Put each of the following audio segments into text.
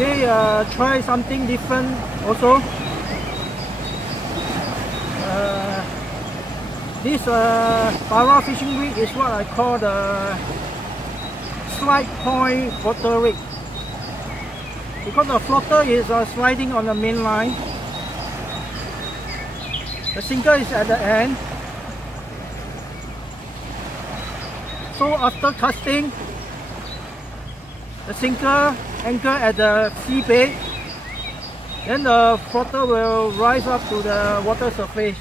today try something different also. This Barra fishing rig is what I call the slide point floater rig, because the floater is sliding on the main line. The sinker is at the end. So after casting, the sinker anchor at the seabed, then the floater will rise up to the water surface.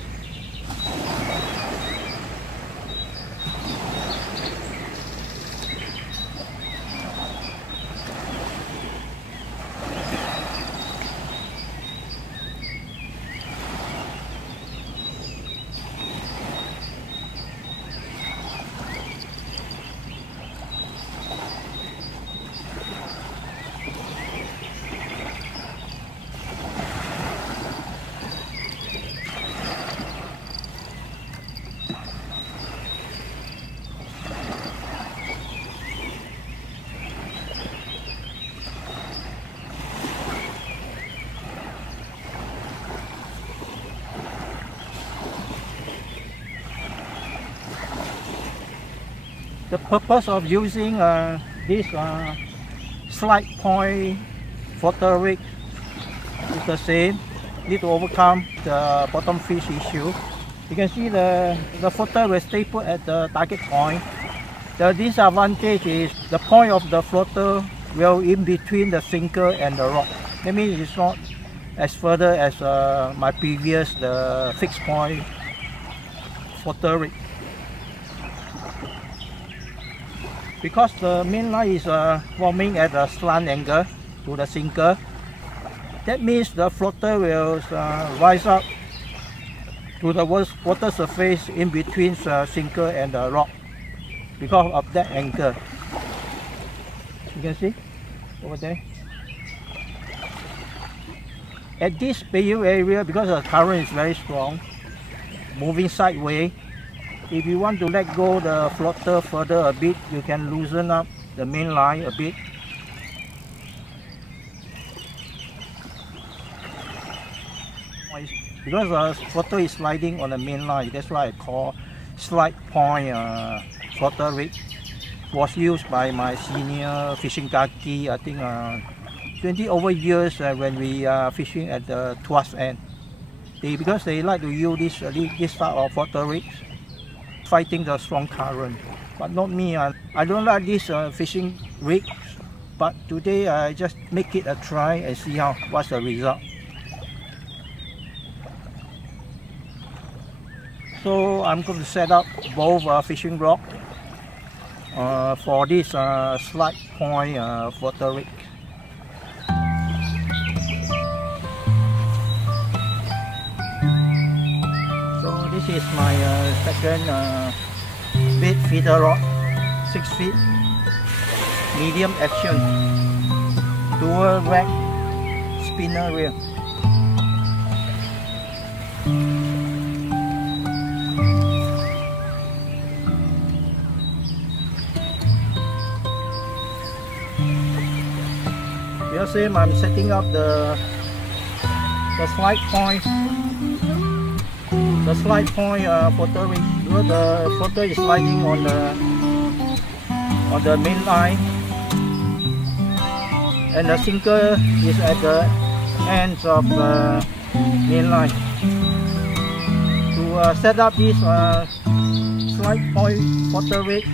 The purpose of using this slide point floater rig is the same. Need to overcome the bottom fish issue. You can see the floater will stay put at the target point. The disadvantage is the point of the floater will in between the sinker and the rock. That means it's not as further as my previous the fixed point floater rig. Because the main line is forming at a slant angle to the sinker, that means the floater will rise up to the water surface in between the sinker and the rock because of that angle. You can see over there. At this bayou area, because the current is very strong, moving sideways, if you want to let go the floater further a bit, you can loosen up the main line a bit. Because the floater is sliding on the main line, that's why I call slide point floater rig. Was used by my senior fishing kaki, I think 20 over years when we are fishing at the Tuas end. Because they like to use this type of floater rigs, fighting the strong current. But not me. I don't like this fishing rig, but today I just make it a try and see what's the result. So I'm going to set up both fishing rod for this slide point floater rig. So this is my second bait feeder rod, 6 feet, medium action, dual rack spinner reel. Just same, I'm setting up the slide point. The slide point floater rig. The floater is sliding on the main line, and the sinker is at the ends of the main line. To set up this slide point floater rig,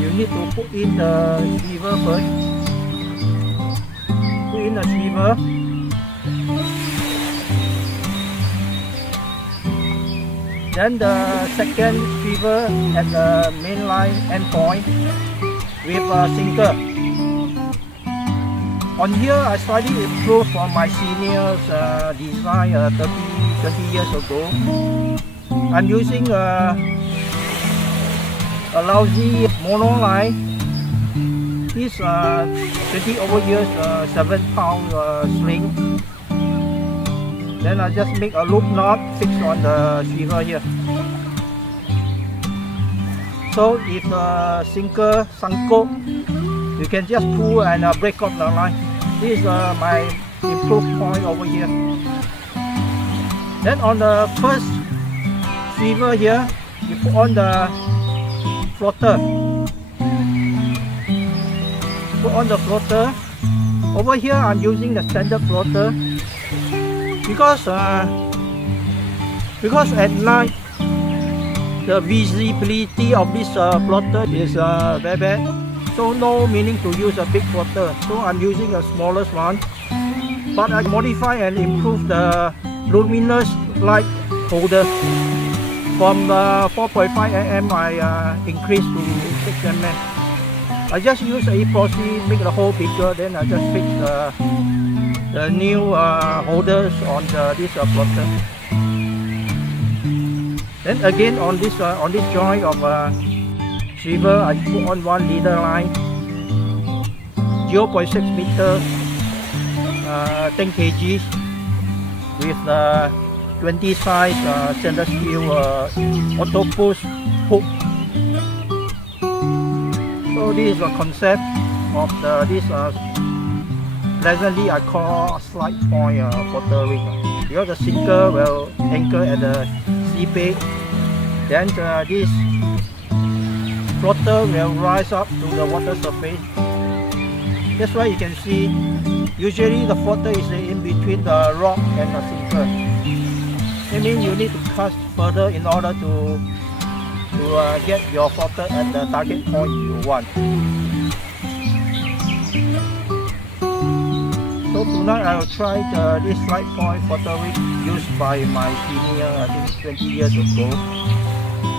you need to put in the receiver first. Put in the receiver. Then the second receiver at the main line endpoint with a sinker. On here, I slightly improved from my senior's design 20 years ago. I'm using a lousy mono line. This 20 over years 7-pound sling. Then I just make a loop knot fixed on the receiver here. So if the sinker sangkut, You can just pull and break up the line. This is my improved point over here. Then on the first swivel here, you put on the floater. Put on the floater. Over here I'm using the standard floater because at night the visibility of this floater is very bad, so no meaning to use a big floater, so I'm using a smallest one, but I modify and improve the luminous light holder. From 4.5 mm I increased to 6 mm. I just use a epoxy, make the hole bigger, then I just fix the new holders on this floater. Then again on this joint of swivel, I put on one leader line, 0.6 meter, 10 kg with the 20 size stainless steel auto push hook. So this is the concept of this pleasantly I call slide point floater rig, because the sinker will anchor at the sea bed. Then this floater will rise up to the water surface. That's why you can see usually the floater is in between the rock and the sinker. That means you need to cast further in order to get your floater at the target point you want. So tonight I will try this slide point floater rig used by my senior, I think 20 years ago.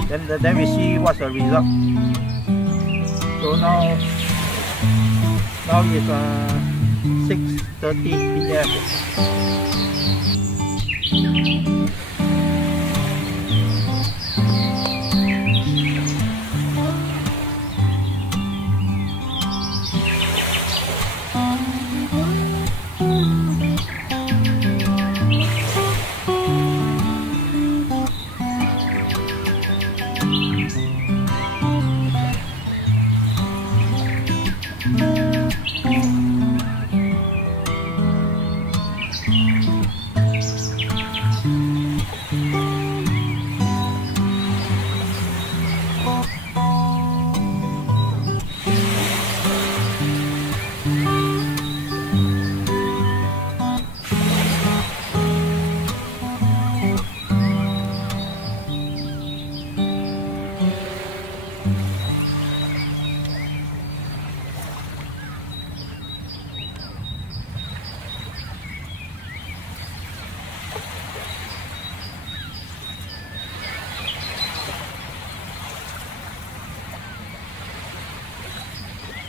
Then we see what's the result. So now it's 6:30 p.m.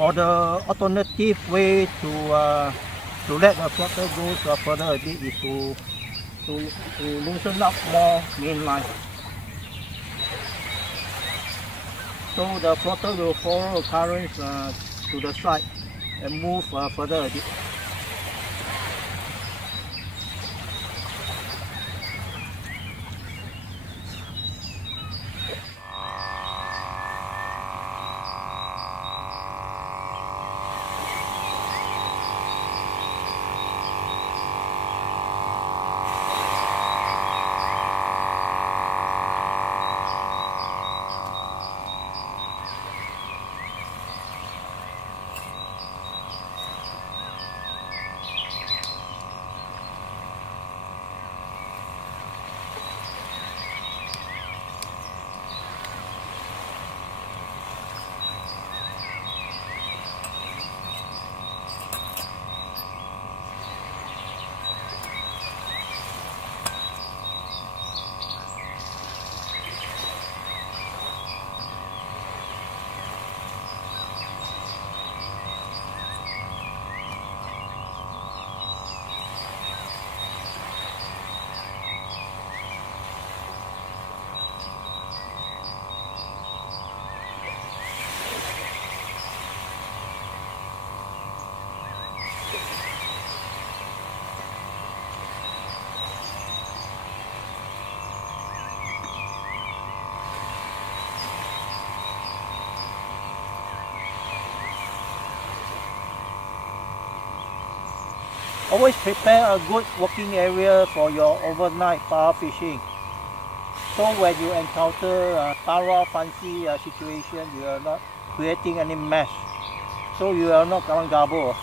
Or the alternative way to let the floater go further a bit is to loosen up more main line. So the floater will follow the currents to the side and move further a bit. Always prepare a good working area for your overnight Barra fishing. So when you encounter a Barra fancy situation, you are not creating any mess. So you are not kalang gabo.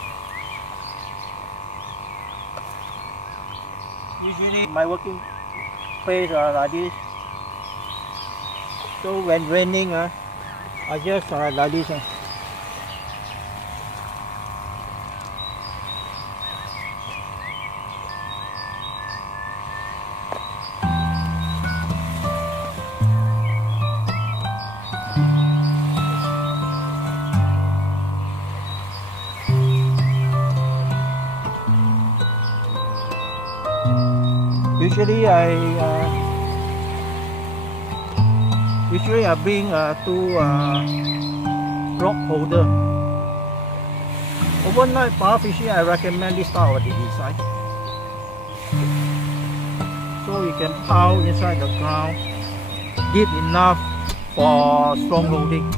Usually my working place are like this. So when raining, I just like this. Usually I bring two rock holder. Overnight Barra fishing, I recommend this style of the design. So you can pile inside the ground deep enough for strong loading.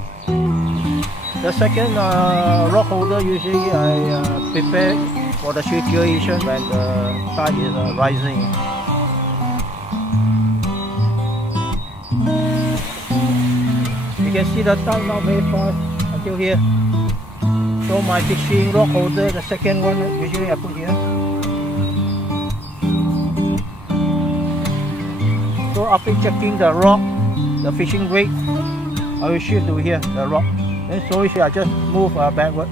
The second rock holder usually I prepare for the situation when the tide is rising. You can see the tide now very fast until here. So my fishing rock holder, the second one, usually I put here. So after checking the rock, the fishing weight, I will shift to here, the rock. Then slowly I just move backward.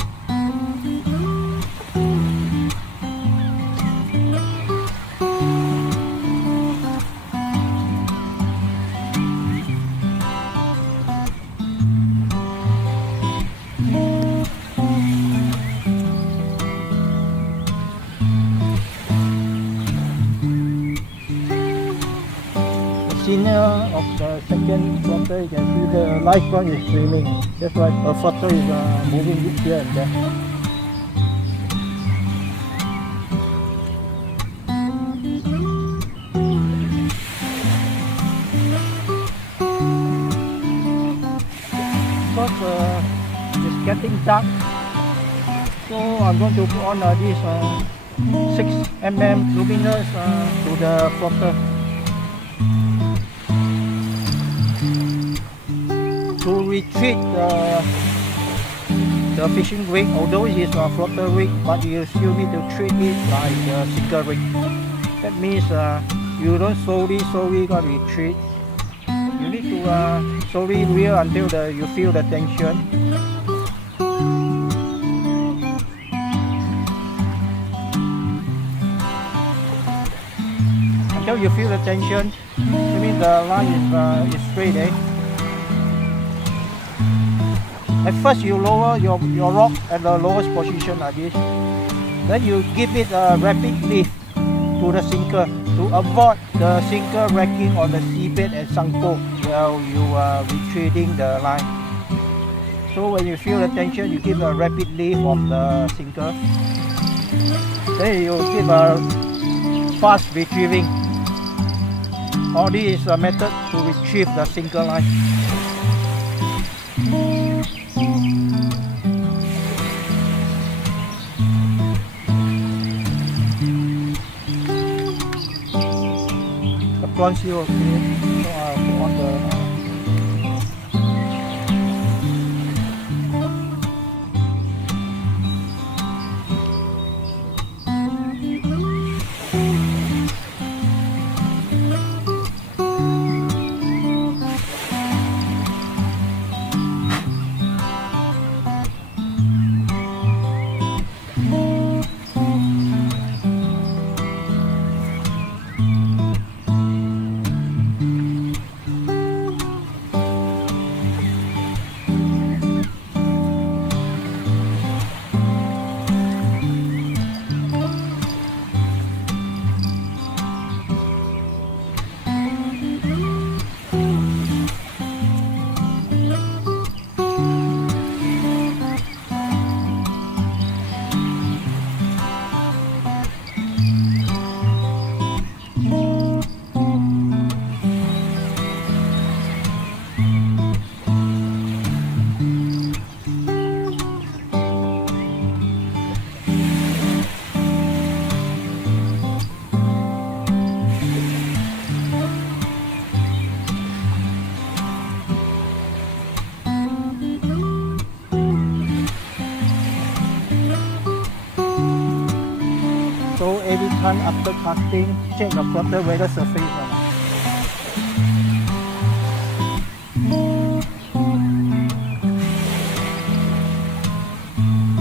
Senior of the second flutter, you can see the lifeguard is swimming. Just like a flutter is moving here and there. Because it's getting dark, so I'm going to put on this 6mm luminous to the flutter. To retrieve the fishing rig, although it is a floater rig, but you still need to treat it like a sinker rig. That means you don't slowly got retreat. You need to slowly reel until you feel the tension. Until you feel the tension, I mean the line is straight, eh? At first you lower your rock at the lowest position like this. Then you give it a rapid lift to the sinker to avoid the sinker wrecking on the seabed and sanko while you are retrieving the line. So when you feel the tension, you give a rapid lift of the sinker. Then you give a fast retrieving. All this is a method to retrieve the sinker line. Prawn seal, okay. So I'll put on the can, after casting, check the floater whether surface or not.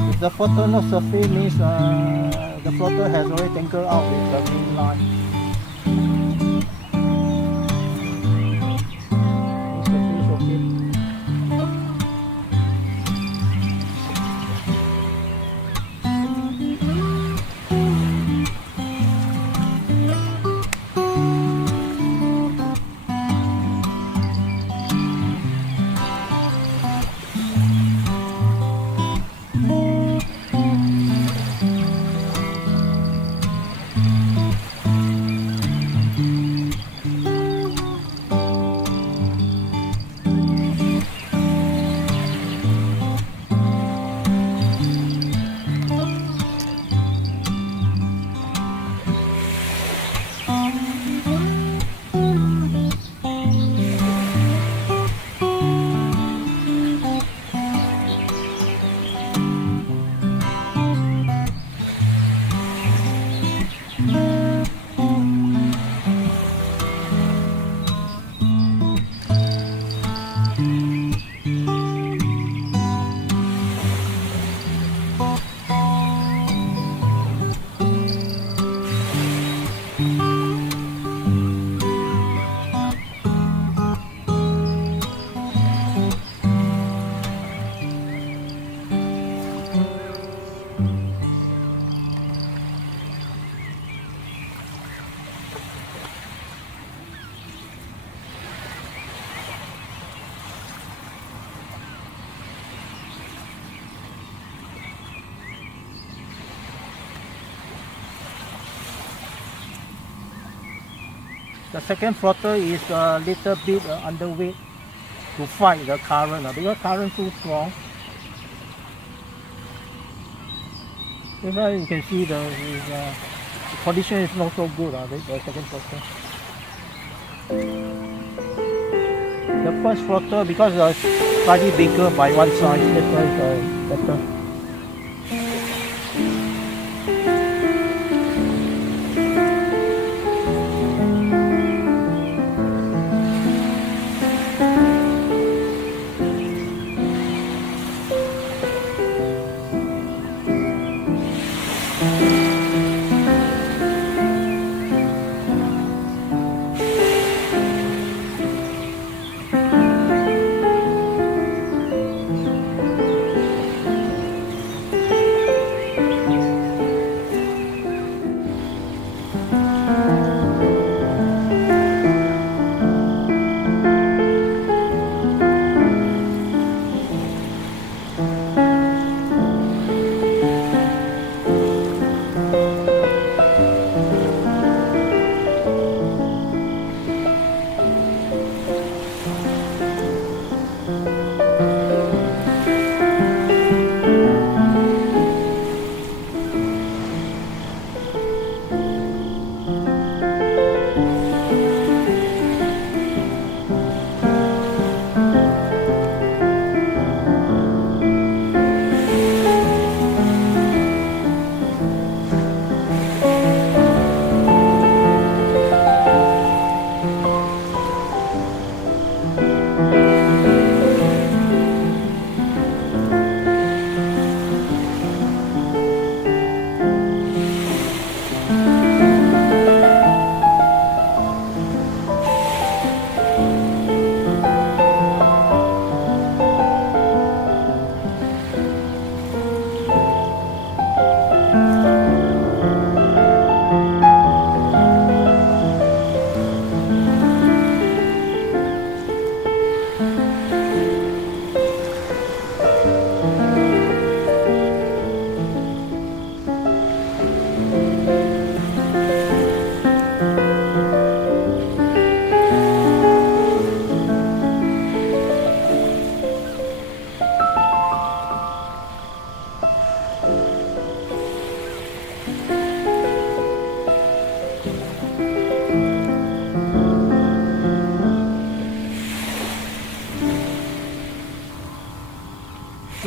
If the floater not surface means the floater has already tangled out with the main line. Is the fish okay? The second floater is a little bit underweight to fight the current because current too strong. Even you can see the condition is not so good. The second floater. The first floater, because it's slightly bigger by one side, that's why it's better.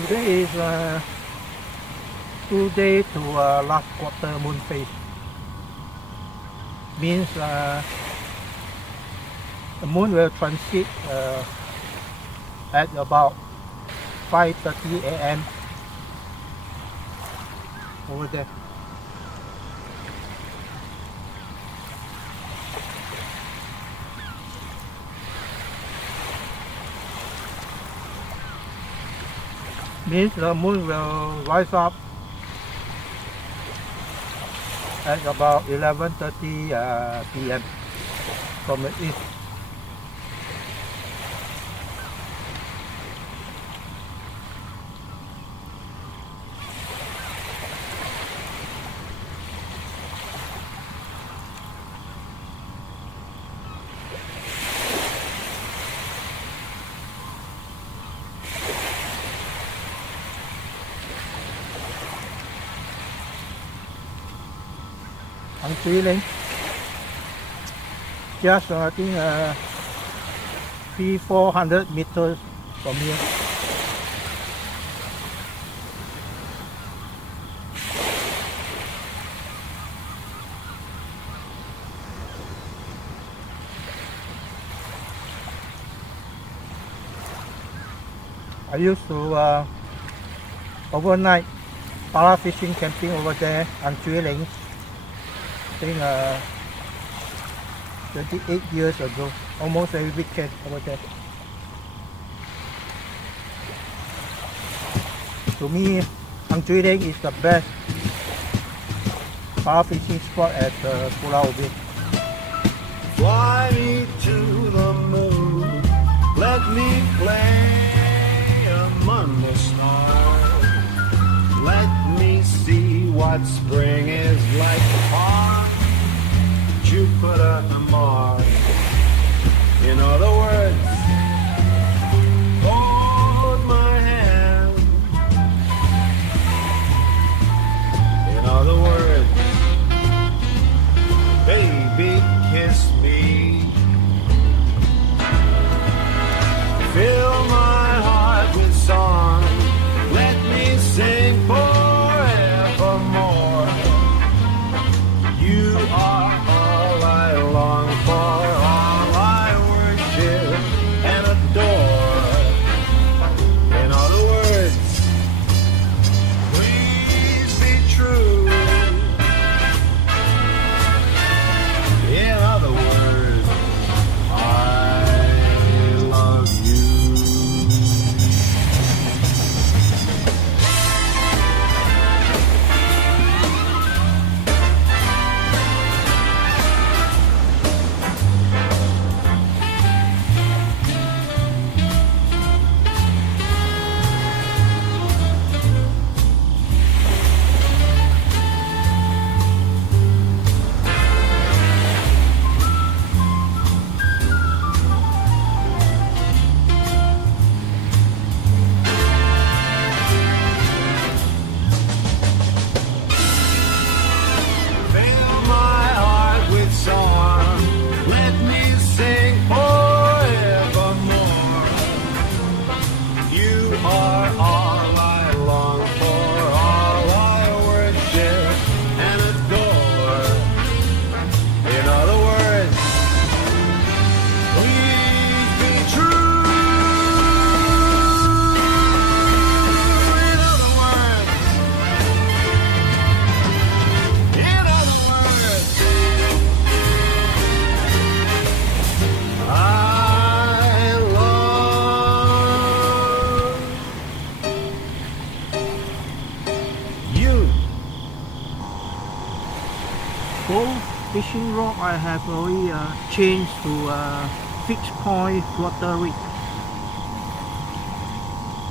Today is 2 days to last quarter moon phase. means the moon will transit at about 5:30 a.m. over there. Means the moon will rise up at about 11:30 p.m. from the east. I'm drilling just I think 300-400 meters from here. I used to overnight Barra fishing camping over there and drilling. I think 28 years ago, almost every weekend over there. To me, drilling is the best Barra fishing spot at Pulau Ubin. Fly me to the moon, let me play among the stars. Let me see what spring is like on Jupiter and Mars. In other words, hold my hand. In other words, baby, kiss me. Fill my heart with song. Let me sing forevermore. You are all I long for, all I worship and adore. In other words, please be true. In other words, I love you. Fill my heart with song. Let me sing forevermore. You are all I long for, all I worship and adore. In other words, please be true. In other words, I love you. Both fishing rod I have already changed to fixed point floater rig,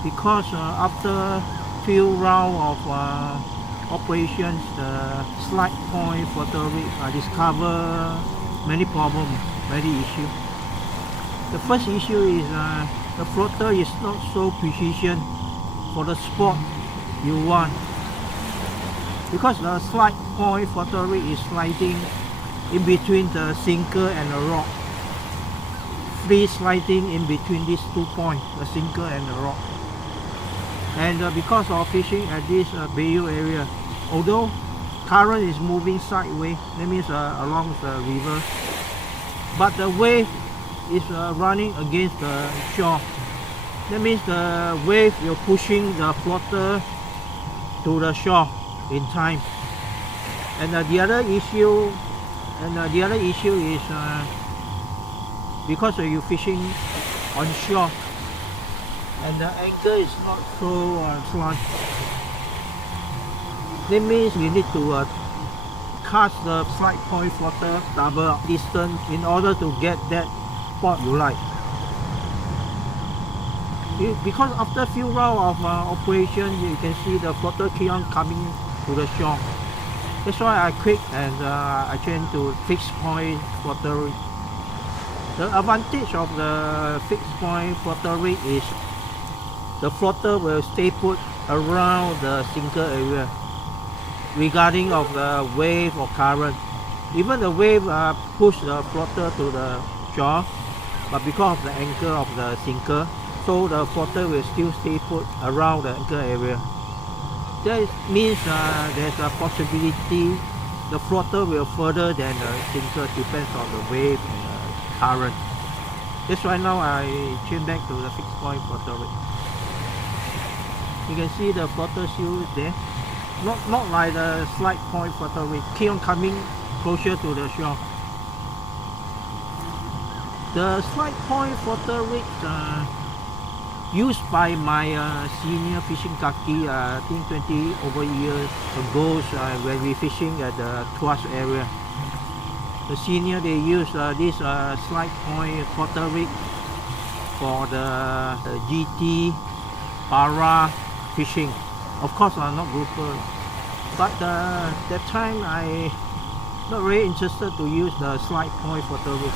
because after few round of operations, the slide point floater rig, I discover many problems, many issues. The first issue is the floater is not so precision for the spot you want, because the slide point floater rig is sliding in between the sinker and the rock, free sliding in between these 2 points, the sinker and the rock. And because of fishing at this Bayou area, although current is moving sideways, that means along the river, but the wave is running against the shore. That means the wave will pushing the floater to the shore in time. And the other issue is because you fishing on shore and the anchor is not so slant. That means you need to cast the slide point floater double distance in order to get that spot you like. Because after a few rounds of operation, you can see the floater keep on coming to the shore. That's why I quit and I changed to fixed point floater rig. The advantage of the fixed point floater rig is the floater will stay put around the sinker area, regarding of the wave or current. Even the wave push the floater to the shore, but because of the anchor of the sinker, so the floater will still stay put around the anchor area. That means there's a possibility the floater will further than the sinker, depends on the wave and the current. That's why now I change back to the fixed point floater rig. You can see the floater still there. Not like the slide point floater rig, keep on coming closer to the shore. The slide point floater rig used by my senior fishing kaki, I think 20 over years ago when we fishing at the Tuas area. The senior, they use this slide point floater rig for the GT, Barra fishing. Of course, not grouper. But that time I not really interested to use the slide point floater rig.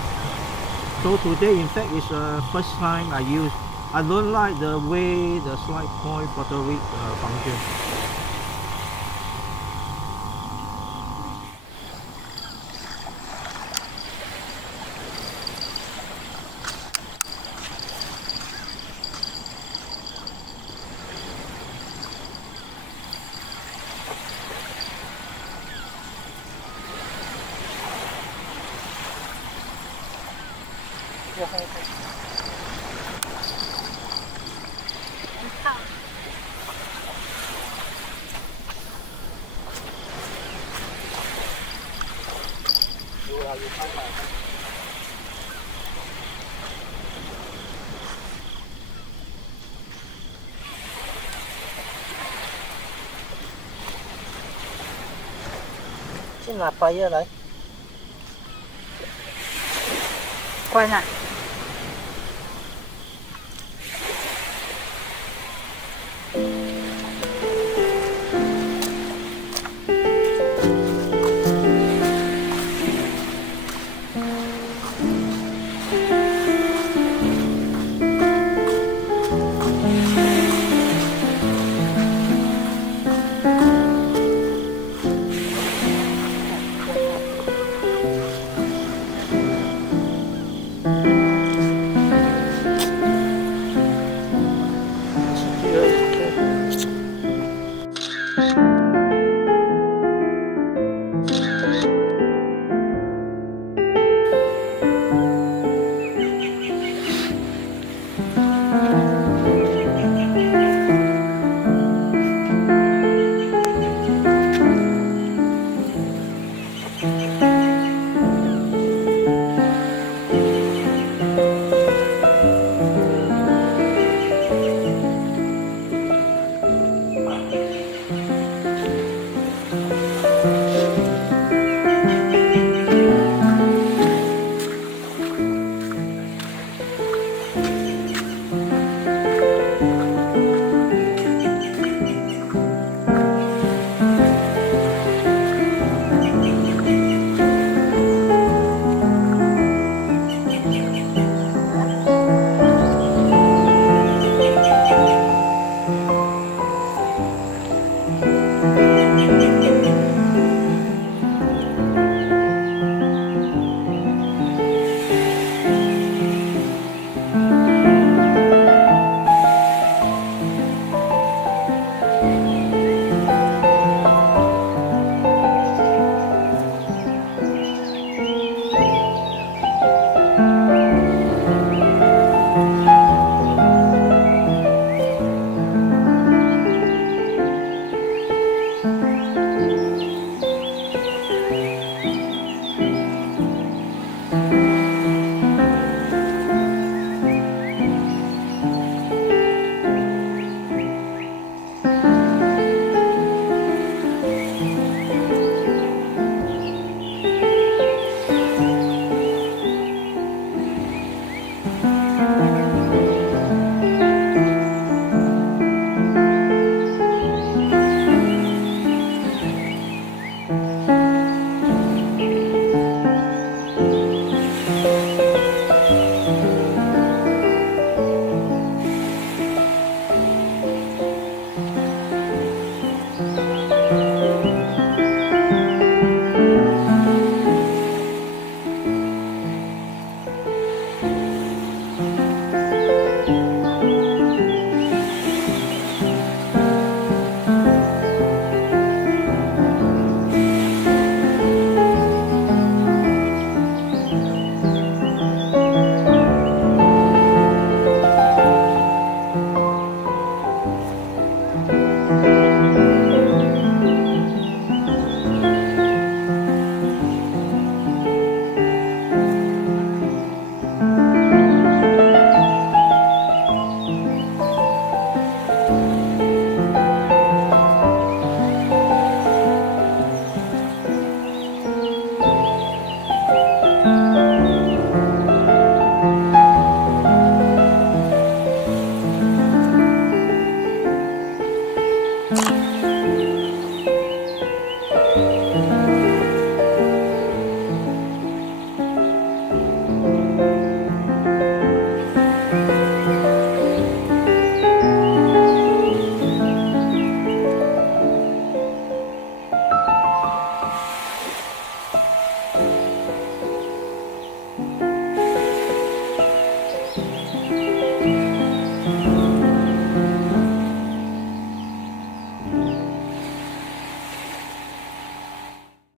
So today, in fact, is the first time I use. I don't like the way the slide point floater rig function. Xin là fire lại. Quay lại.